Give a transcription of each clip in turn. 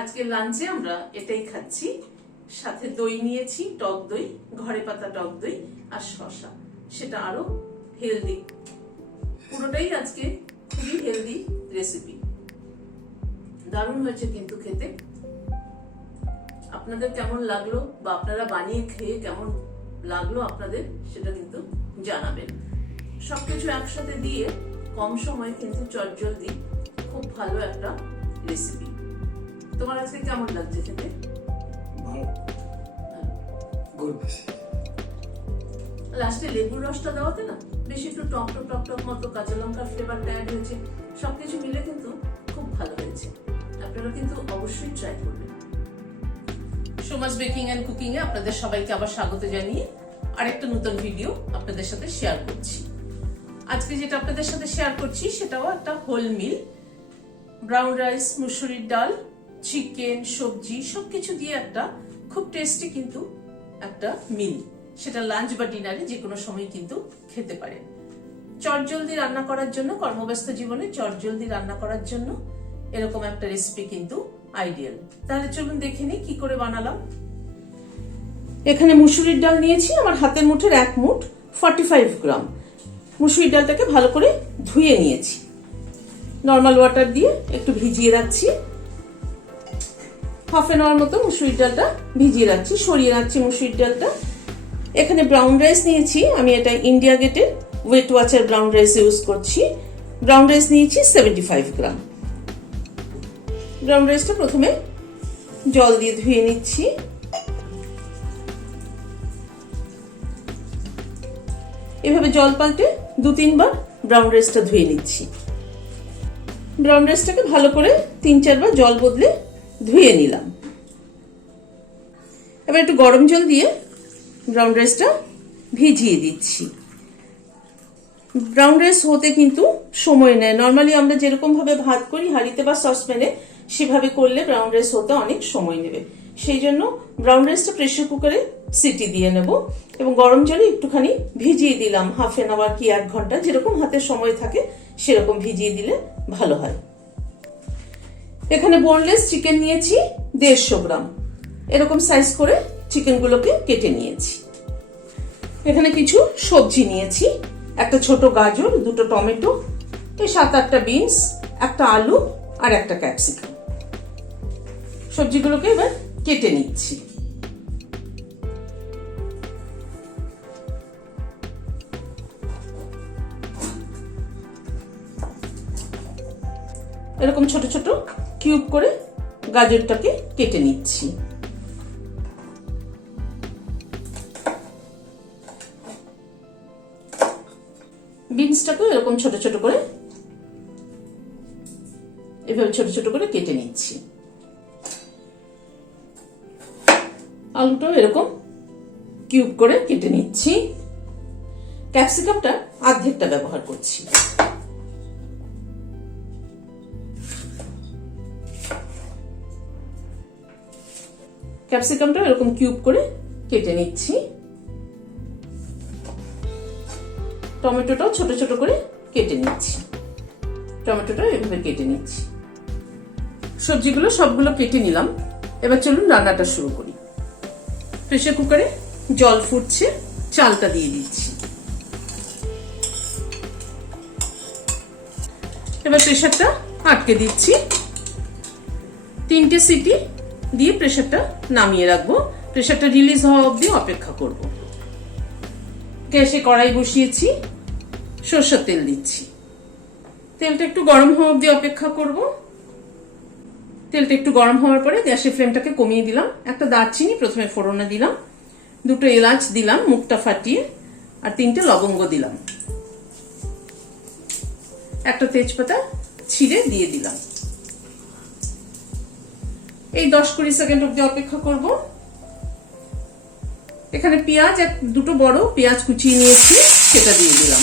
আজকে লাঞ্চে আমরা এটাই খাচ্ছি, সাথে দই নিয়েছি, টক দই, ঘরে পাতা টক দই আর শসা, সেটা আরো হেলদি। পুরোটাই আজকে খুবই হেলদি রেসিপি, দারুণ হয়েছে কিন্তু খেতে। আপনাদের কেমন লাগলো বা আপনারা বানিয়ে খেয়ে কেমন লাগলো আপনাদের, সেটা কিন্তু জানাবেন। সবকিছু একসাথে দিয়ে কম সময় কিন্তু চটজলদি খুব ভালো একটা রেসিপি। তোমার আজকে কেমন লাগছে খেতে? লাস্টে লেবুর রসটা দেওয়াতে না বেশি একটু টক টক টক টক মতো কাঁচা লঙ্কার ফ্লেভারটা অ্যাড হয়েছে, সবকিছু মিলে কিন্তু খুব ভালো হয়েছে। আপনারা কিন্তু অবশ্যই ট্রাই করবেন। সোমাস বেকিং এন্ড কুকিং এ আপনাদের সবাইকে আবার স্বাগত জানিয়ে আরেকটা নতুন ভিডিও আপনাদের সাথে শেয়ার করছি। আজকে যেটা আপনাদের সাথে শেয়ার করছি সেটাও একটা হোল মিল, ব্রাউন রাইস, মুসুরির ডাল, চিকেন, সবজি সবকিছু দিয়ে একটা খুব টেস্টি কিন্তু একটা মিল। সেটা লাঞ্চ বা ডিনারে যে কোনো সময় কিন্তু খেতে পারেন। চটজলদি রান্না করার জন্য, কর্মব্যস্ত জীবনে চটজলদি রান্না করার জন্য এরকম একটা রেসিপি কিন্তু আইডিয়াল। তাহলে চলুন দেখে নিই কি করে বানালাম। এখানে মুসুরির ডাল নিয়েছি, আমার হাতের মুঠের 1 মুঠ 45 গ্রাম। মুসুরির ডালটাকে ভালো করে ধুয়ে নিয়েছি, নর্মাল ওয়াটার দিয়ে একটু ভিজিয়ে রাখছি। হাফ এন আওয়ার মতো মুসুরির ডালটা ভিজিয়ে রাখছি, সরিয়ে রাখছি মুসুরির ডালটা। এখানে ব্রাউন রাইস নিয়েছি, আমি এটা ইন্ডিয়া গেটের weight watcher brown rice use করছি। ব্রাউন রাইস নিয়েছি 75 গ্রাম। ব্রাউন রাইসটা প্রথমে জল দিয়ে ধুয়ে নিচ্ছি। এভাবে জল পাল্টে 2-3 বার ব্রাউন রাইসটা ধুয়ে নিচ্ছি। ব্রাউন রাইসটাকে ভালো করে 3-4 বার জল বদলে ধুয়ে নিলাম। এবার একটু গরম জল দিয়ে ব্রাউন রাইসটা ভিজিয়ে দিচ্ছি। ব্রাউন রাইস হতে কিন্তু সময় নেয়। নর্মালি আমরা যেরকম ভাবে ভাত করি হাঁড়িতে বা সসপ্যানে, সেভাবে করলে ব্রাউন রাইস হতে অনেক সময় নেবে। সেই জন্য ব্রাউন রাইসটা প্রেসার কুকারে সিটি দিয়ে নেব এবং গরম জলে একটুখানি ভিজিয়ে দিলাম, হাফ এন আওয়ার কি 1 ঘন্টা, যেরকম হাতে সময় থাকে সেরকম ভিজিয়ে দিলে ভালো হয়। এখানে বোনলেস চিকেন নিয়েছি 150 গ্রাম। এরকম সাইজ করে চিকেনগুলোকে কেটে নিয়েছি। এখানে কিছু সবজি নিয়েছি, একটা ছোট গাজর, 2টো টমেটো, 7-8টা বিনস, একটা আলু আর একটা ক্যাপসিকাম। সবজিগুলোকে এবার কেটে নিচ্ছি। এরকম ছোট ছোট কিউব করে গাজরটাকে কেটে নিচ্ছি। বিনসটাকে এরকম ছোট ছোট করে, এভাবে ছোট ছোট করে কেটে নিচ্ছি। আলুটাও এরকম কিউব করে কেটে নিচ্ছি। ক্যাপসিকামটা অর্ধেকটা ব্যবহার করছি। ক্যাপসিকামটা এরকম কিউব করে কেটে নিচ্ছি। টমেটোটাও ছোট ছোট করে কেটে নিচ্ছি। টমেটোটা এভাবে কেটে নিচ্ছি। সবজিগুলো সবগুলো কেটে নিলাম। এবার চলুন রান্নাটা শুরু করি। প্রেসার কুকারে জল ফুটছে, চালটা দিয়ে দিচ্ছি। এবার প্রেসারটা আটকে দিচ্ছি। 3টে সিটি দিয়ে প্রেসারটা নামিয়ে রাখবো। প্রেসারটা রিলিজ হওয়া অবধি অপেক্ষা করব। গ্যাসে কড়াই বসিয়েছি, সরষের তেল দিচ্ছি। তেলটা একটু গরম হওয়া অবধি অপেক্ষা করব। তেলটা একটু গরম হওয়ার পরে গ্যাসের ফ্লেমটাকে কমিয়ে দিলাম। একটা দারচিনি প্রথমে ফোড়নে দিলাম, 2টো এলাচ দিলাম মুখটা ফাটিয়ে, আর 3টে লবঙ্গ দিলাম, একটা তেজপাতা ছিঁড়ে দিয়ে দিলাম। এই 10-20 সেকেন্ড অবধি অপেক্ষা করব। এখানে পেঁয়াজ, 2টো বড় পেঁয়াজ কুচিয়ে নিয়েছি, সেটা দিয়ে দিলাম।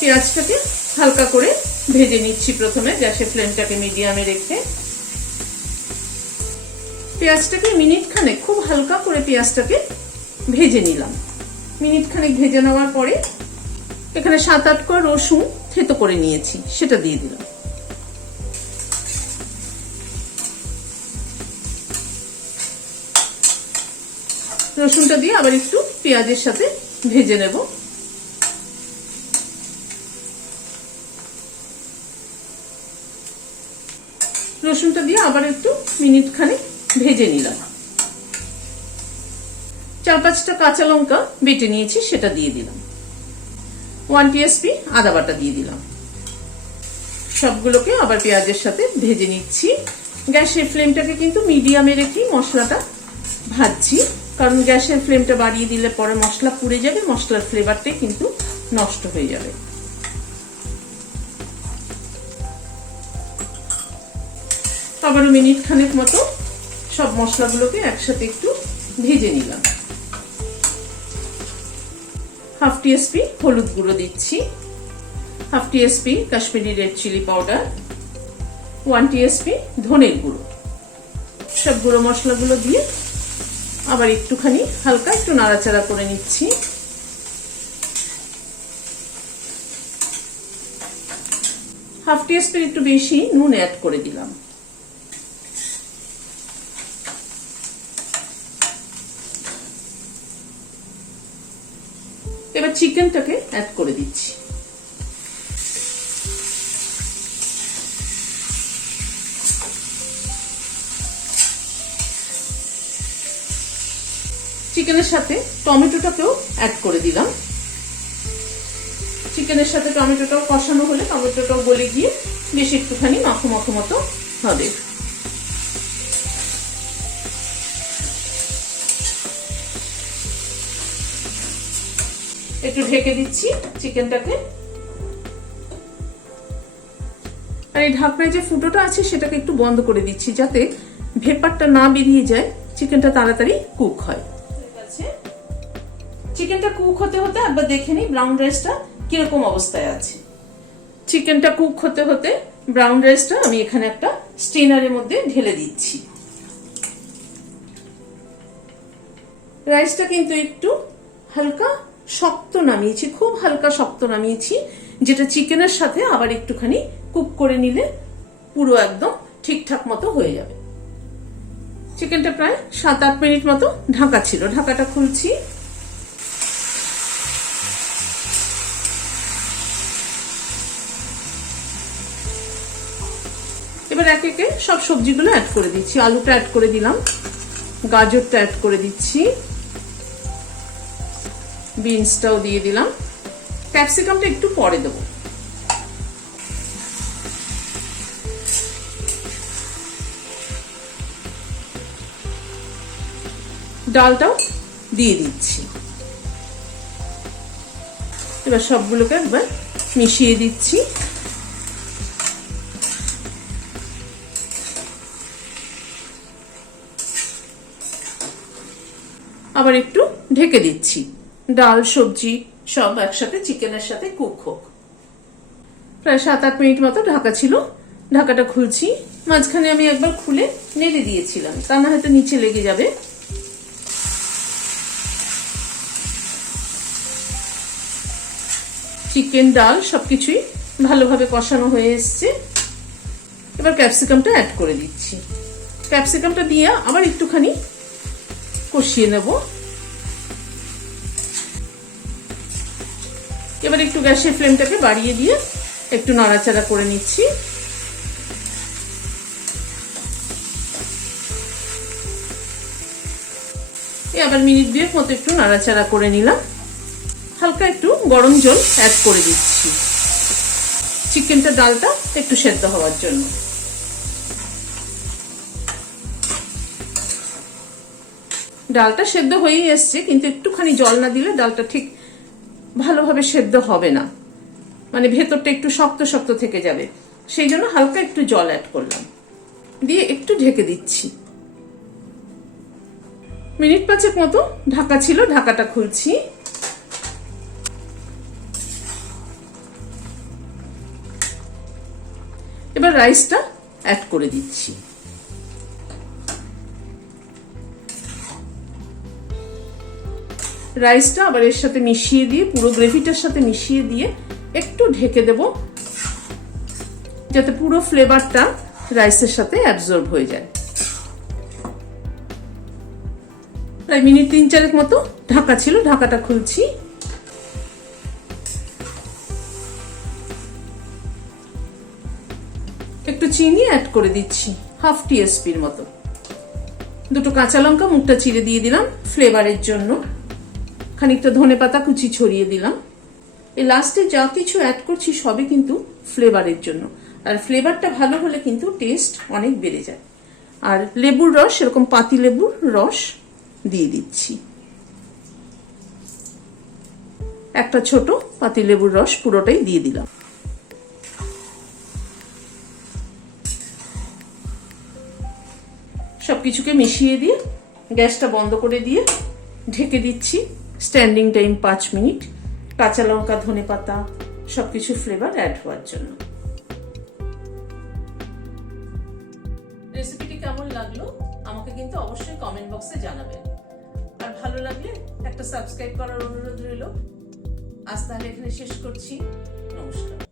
পেঁয়াজটাকে হালকা করে ভেজে নিচ্ছি। প্রথমে গ্যাসের ফ্লেমটাকে মিডিয়ামে রেখে পেঁয়াজটাকে মিনিট খানেক খুব হালকা করে পেঁয়াজটাকে ভেজে নিলাম। মিনিট খানেক ভেজে নেওয়ার পরে এখানে 7-8 কোয়া রসুন থেতো করে নিয়েছি, সেটা দিয়ে দিলাম। রসুনটা দিয়ে আবার একটু পেঁয়াজের সাথে ভেজে নেব। রসুনটা দিয়ে আবার একটু মিনিট খানেক ভেজে নিলাম। 4-5টা কাঁচা লঙ্কা বেটে নিয়েছি, সেটা দিয়ে দিলাম। 1 টিস্পুন আদা বাটা দিয়ে দিলাম। সবগুলোকে আবার পেঁয়াজের সাথে ভেজে নিচ্ছি। গ্যাসের ফ্লেমটাকে কিন্তু মিডিয়ামে রেখেই মশলাটা ভাজছি, কারণ গ্যাসের ফ্লেমটা বাড়িয়ে দিলে পরে মশলা পুড়ে যাবে, মশলার ফ্লেভারটাই কিন্তু নষ্ট হয়ে যাবে। আবারও মিনিট খানেক মতো সব মশলাগুলোকে একসাথে একটু ভেজে নিলাম। 1/2 টিস্পুন হলুদ গুঁড়ো দিচ্ছি, 1/2 teaspoon Kashmiri red chilli powder, 1 teaspoon ধনের গুঁড়ো। সব গুঁড়ো মশলাগুলো দিয়ে আবার একটুখানি হালকা একটু নাড়াচাড়া করে নিচ্ছি। হাফ টিস্পুন একটু বেশি নুন অ্যাড করে দিলাম। এবার চিকেনটাকে অ্যাড করে দিচ্ছি। চিকেনের সাথে টমেটোটাকেও অ্যাড করে দিলাম। চিকেনের সাথে টমেটোটাও কষানো হলে টমেটোটাও গলে গিয়ে বেশ একটুখানি মাখো মাখো মতো হবে। একটু ঢেকে দিচ্ছি চিকেনটাকে। আর এই ঢাকনায় যে ফুটোটা আছে সেটাকে একটু বন্ধ করে দিচ্ছি, যাতে ভেপারটা না বেরিয়ে যায়, চিকেনটা তাড়াতাড়ি কুক হয়। চিকেনটা কুক হতে হতে একবার দেখে নিই ব্রাউন রাইসটা কিরকম অবস্থায় আছে। চিকেনটা কুক হতে হতে ব্রাউন রাইসটা আমি এখানে একটা স্ট্রেনারের মধ্যে ঢেলে দিচ্ছি। রাইসটা কিন্তু একটু হালকা শক্ত নামিয়েছি, খুব হালকা শক্ত নামিয়েছি, যেটা চিকেনের সাথে আবার একটুখানি কুক করে নিলে পুরো একদম ঠিকঠাক মতো হয়ে যাবে। চিকেনটা প্রায় 7-8 মিনিট মতো ঢাকা ছিল, ঢাকাটা খুলছি। এবার একে একে সব সবজিগুলো অ্যাড করে দিচ্ছি। আলুটা অ্যাড করে দিলাম, গাজরটা অ্যাড করে দিচ্ছি, বিনসটাও দিয়ে দিলাম, ক্যাপসিকামটা একটু পরে দেবো। ডালটাও দিয়ে দিচ্ছি। এবার সবগুলোকে একবার মিশিয়ে দিচ্ছি। আবার একটু ঢেকে দিচ্ছি, ডাল সবজি সব একসাথে চিকেনের সাথে কুক হোক। প্রায় 7-8 মিনিট মতো ঢাকা ছিল, ঢাকাটা খুলছি। মাঝখানে আমি একবার খুলে নেড়ে দিয়েছিলাম, তা না হয়তো নিচে লেগে যাবে। চিকেন ডাল সবকিছুই ভালোভাবে কষানো হয়ে এসছে। এবার ক্যাপসিকামটা অ্যাড করে দিচ্ছি। ক্যাপসিকামটা দিয়ে আবার একটুখানি কষিয়ে নেব। এবার একটু গ্যাসের ফ্লেমটাকে বাড়িয়ে দিয়ে একটু নাড়াচাড়া করে নিচ্ছি। আবার মিনিট 2 মতো একটু নাড়াচাড়া করে নিলাম। হালকা একটু গরম জল অ্যাড করে দিচ্ছি চিকেনটা ডালটা একটু সেদ্ধ হওয়ার জন্য। ডালটা সেদ্ধ হয়েই এসছে, কিন্তু একটুখানি জল না দিলে ডালটা ঠিক ভালোভাবে সেদ্ধ হবে না, মানে ভেতরটা একটু শক্ত শক্ত থেকে যাবে। সেই জন্য হালকা একটু জল অ্যাড করলাম, দিয়ে একটু ঢেকে দিচ্ছি। মিনিট 5 মতো ঢাকা ছিল, ঢাকাটা খুলছি। এবার রাইসটা অ্যাড করে দিচ্ছি। রাইসটা আবার এর সাথে মিশিয়ে দিয়ে, পুরো গ্রেভিটার সাথে মিশিয়ে দিয়ে একটু ঢেকে দেব, যাতে পুরো ফ্লেভারটা রাইসের সাথে অ্যাবজর্ব হয়ে যায়। প্রায় মিনিট 3-4 মতো ঢাকা ছিল, ঢাকাটা খুলছি। একটু চিনি অ্যাড করে দিচ্ছি, হাফ টিস্পুনের মতো। দুটো কাঁচা লঙ্কা মুখটা চিড়ে দিয়ে দিলাম ফ্লেভারের জন্য। খানিকটা ধনেপাতা কুচি ছড়িয়ে দিলাম। এই লাস্টে যা কিছু অ্যাড করছি সবই কিন্তু ফ্লেভারের জন্য, আর ফ্লেভারটা ভালো হলে কিন্তু টেস্ট অনেক বেড়ে যায়। আর লেবুর রস, এরকম পাতি লেবুর রস দিয়ে দিচ্ছি, একটা ছোট পাতি লেবুর রস পুরোটাই দিয়ে দিলাম। সবকিছুকে মিশিয়ে দিয়ে গ্যাসটা বন্ধ করে দিয়ে ঢেকে দিচ্ছি স্ট্যান্ডিং টাইম 5 মিনিট, কাঁচা লঙ্কা ধনেপাতা সবকিছু ফ্লেভার অ্যাড হওয়ার জন্য। রেসিপিটি কেমন লাগলো আমাকে কিন্তু অবশ্যই কমেন্ট বক্সে জানাবেন, আর ভালো লাগলে একটা সাবস্ক্রাইব করার অনুরোধ রইল। আজ তাহলে এখানে শেষ করছি, নমস্কার।